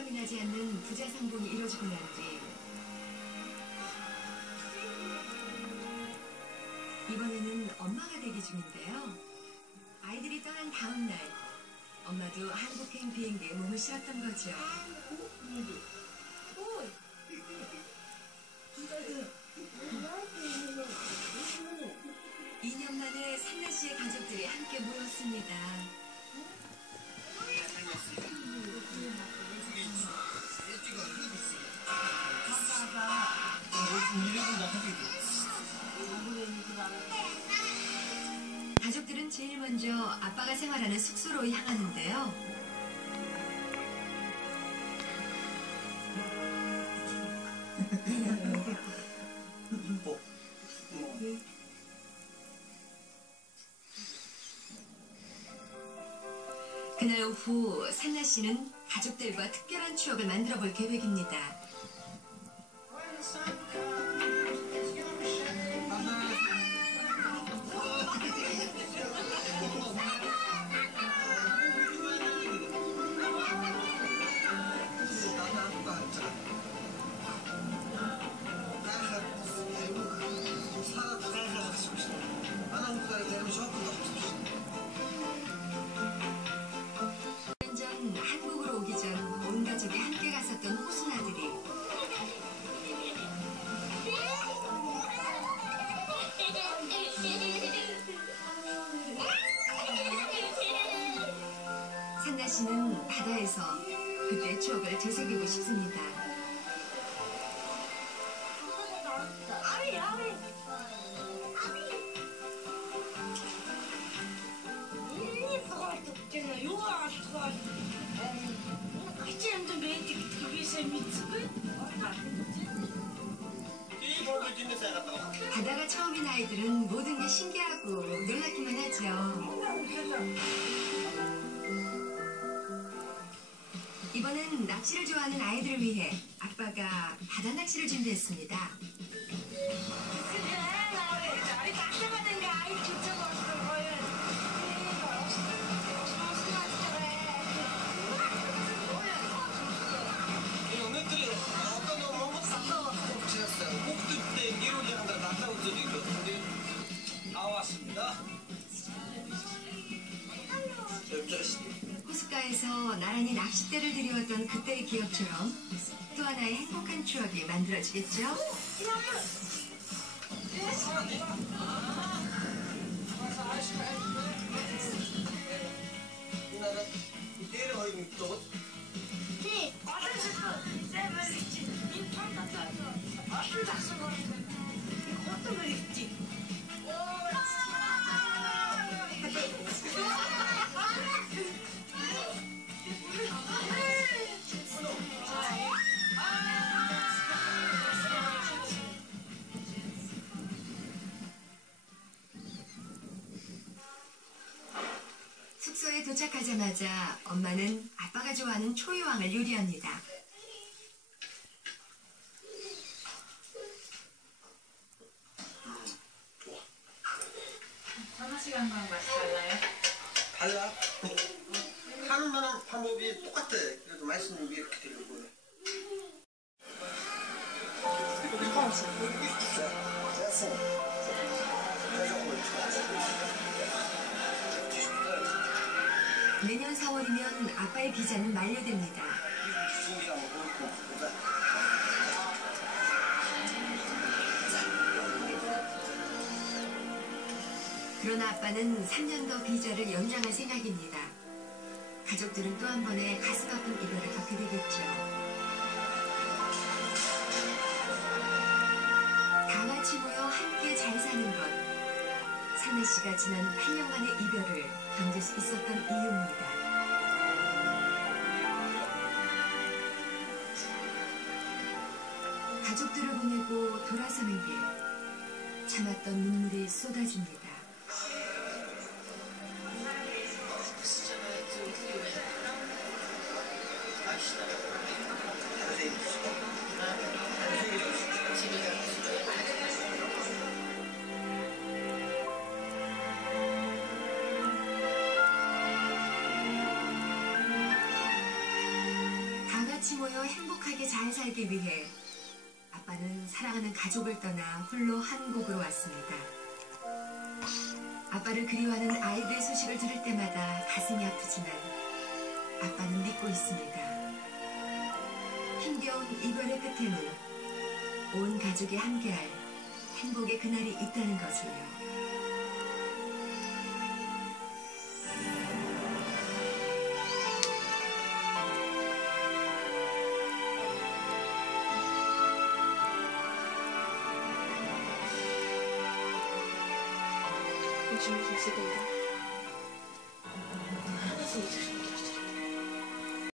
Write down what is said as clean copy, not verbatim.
실감이 나지 않는 부자 상봉이 이뤄지고 난 뒤 이번에는 엄마가 대기 중인데요. 아이들이 떠난 다음 날 엄마도 한국행 비행기에 몸을 실었던 거죠. 2년 만에 산나 씨의 가족들이 함께 모였습니다. 가족들은 제일 먼저 아빠가 생활하는 숙소로 향하는데요. 그날 오후 산나 씨는 가족들과 특별한 추억을 만들어 볼 계획입니다. 한국으로 오기 전 온 가족이 함께 갔었던 호수나들이 산나 씨는 바다에서 그때 추억을 되새기고 싶습니다. 바다가 처음인 아이들은 모든 게 신기하고 놀랍기만 하죠. 이번엔 낚시를 좋아하는 아이들을 위해 아빠가 바다 낚시를 준비했습니다. 호숫가에서 나란히 낚싯대를 들이웠던 그때의 기억처럼 또 하나의 행복한 추억이 만들어지겠죠? 숙소에 도착하자마자 엄마는 아빠가 좋아하는 초유황을 요리합니다. 산나 씨가 한 거랑 맛이 달라요? 달라? 하는 만한 방법이 똑같아. 그래도 맛있는 게 이렇게 되는 거야. 내년 4월이면 아빠의 비자는 만료됩니다. 그러나 아빠는 3년 더 비자를 연장할 생각입니다. 가족들은 또 한 번의 가슴 아픈 이별을 겪게 되겠죠. 다 같이 모여 함께 잘 사는 것. 산나 씨가 지난 8년간의 이별을 견딜 수 있었던 이유입니다. 가족들을 보내고 돌아서는 길. 참았던 눈물이 쏟아집니다. 같이 모여 행복하게 잘 살기 위해 아빠는 사랑하는 가족을 떠나 홀로 한국으로 왔습니다. 아빠를 그리워하는 아이들 소식을 들을 때마다 가슴이 아프지만 아빠는 믿고 있습니다. 힘겨운 이별의 끝에는 온 가족이 함께할 행복의 그날이 있다는 것을요. 준비됐습니다.